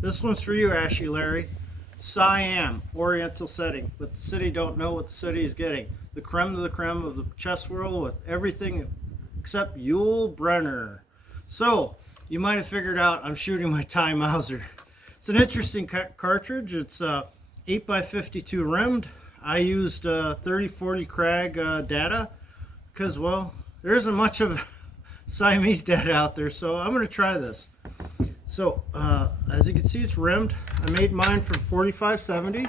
This one's for you, Ashy Larry. Siam, Oriental setting, but the city don't know what the city is getting. The creme de la creme of the chess world with everything except Yul Brenner. So, you might have figured out I'm shooting my Thai Mauser. It's an interesting cartridge. It's 8x52 rimmed. I used 3040 Krag data because, well, there isn't much of Siamese data out there, so I'm going to try this. So, as you can see, it's rimmed. I made mine from 4570.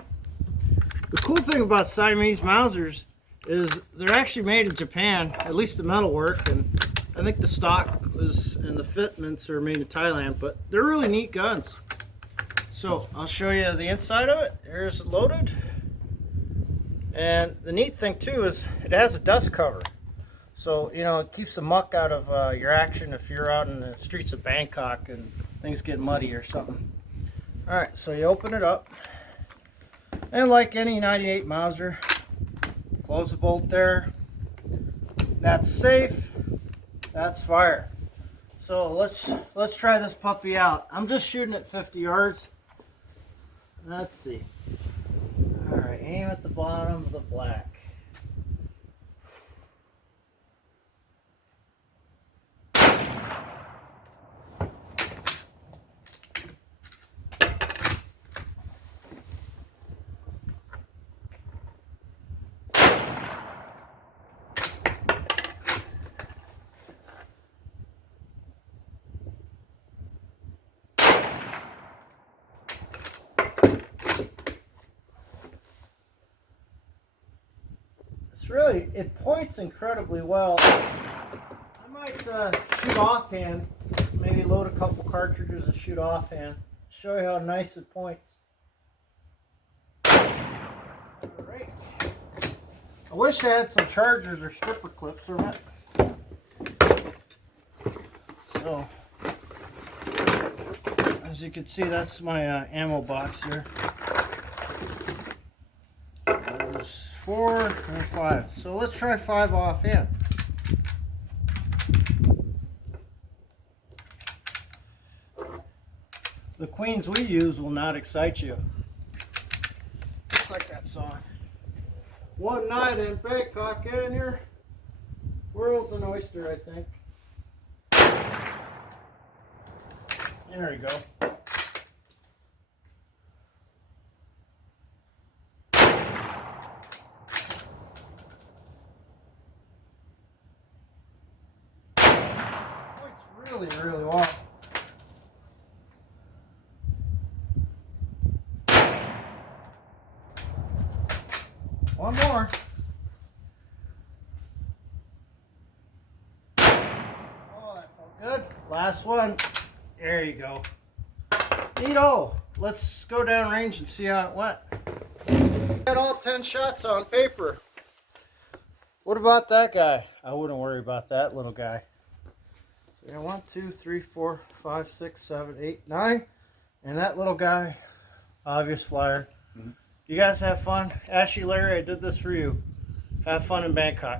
The cool thing about Siamese Mausers is they're actually made in Japan, at least the metalwork, and I think the stock is, and the fitments are made in Thailand, but they're really neat guns. So, I'll show you the inside of it. Here's it loaded. And the neat thing too is it has a dust cover. So, you know, it keeps the muck out of your action if you're out in the streets of Bangkok and things get muddy or something. Alright, so you open it up. And like any 98 Mauser, close the bolt there. That's safe. That's fire. So let's try this puppy out. I'm just shooting at 50 yards. Let's see. Alright, aim at the bottom of the black. Really, it points incredibly well. I might shoot offhand, maybe load a couple cartridges and shoot offhand. Show you how nice it points. Alright. I wish I had some chargers or stripper clips or what. So, as you can see, that's my ammo box here. 4 and 5. So let's try 5 offhand. The queens we use will not excite you. Just like that song. One night in Bangkok and your world's an oyster, I think. There we go. Really well. One more. Oh, that felt good. Last one. There you go. Neato. Let's go down range and see how it went. Got all 10 shots on paper. What about that guy? I wouldn't worry about that little guy. Yeah, 1, 2, 3, 4, 5, 6, 7, 8, 9. And that little guy, obvious flyer. You guys have fun. Ashy Larry, I did this for you. Have fun in Bangkok.